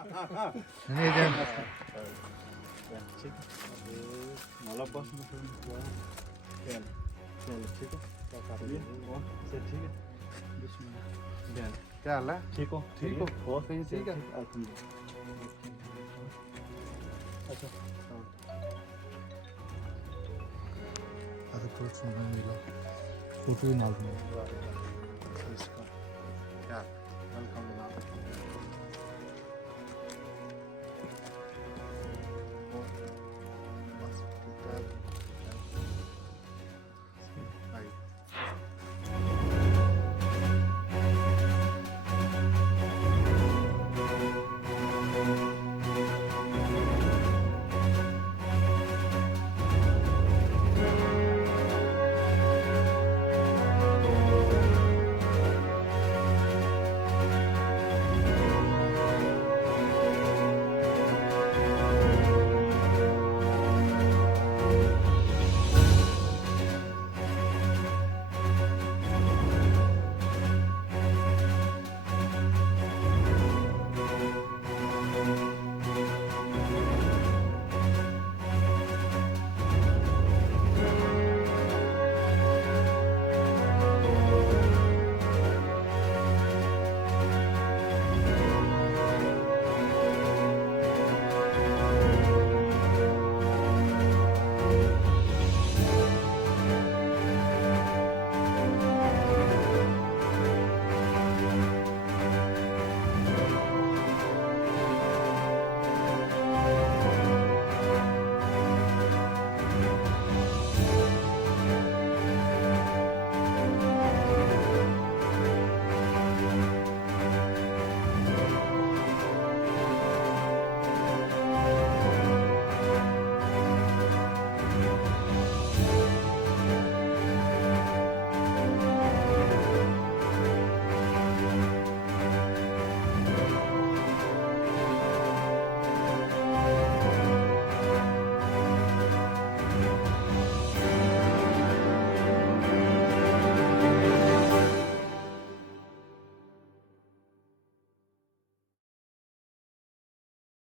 नहीं जान मला बस चल चल ठीक है चल ठीक है बिस्मिल्लाह क्या हाल है? ठीक हो ठीक हो? बहुत सही ठीक है। अच्छा आता थोड़ा सुनने मिला फोटो ही मालूम है वेलकम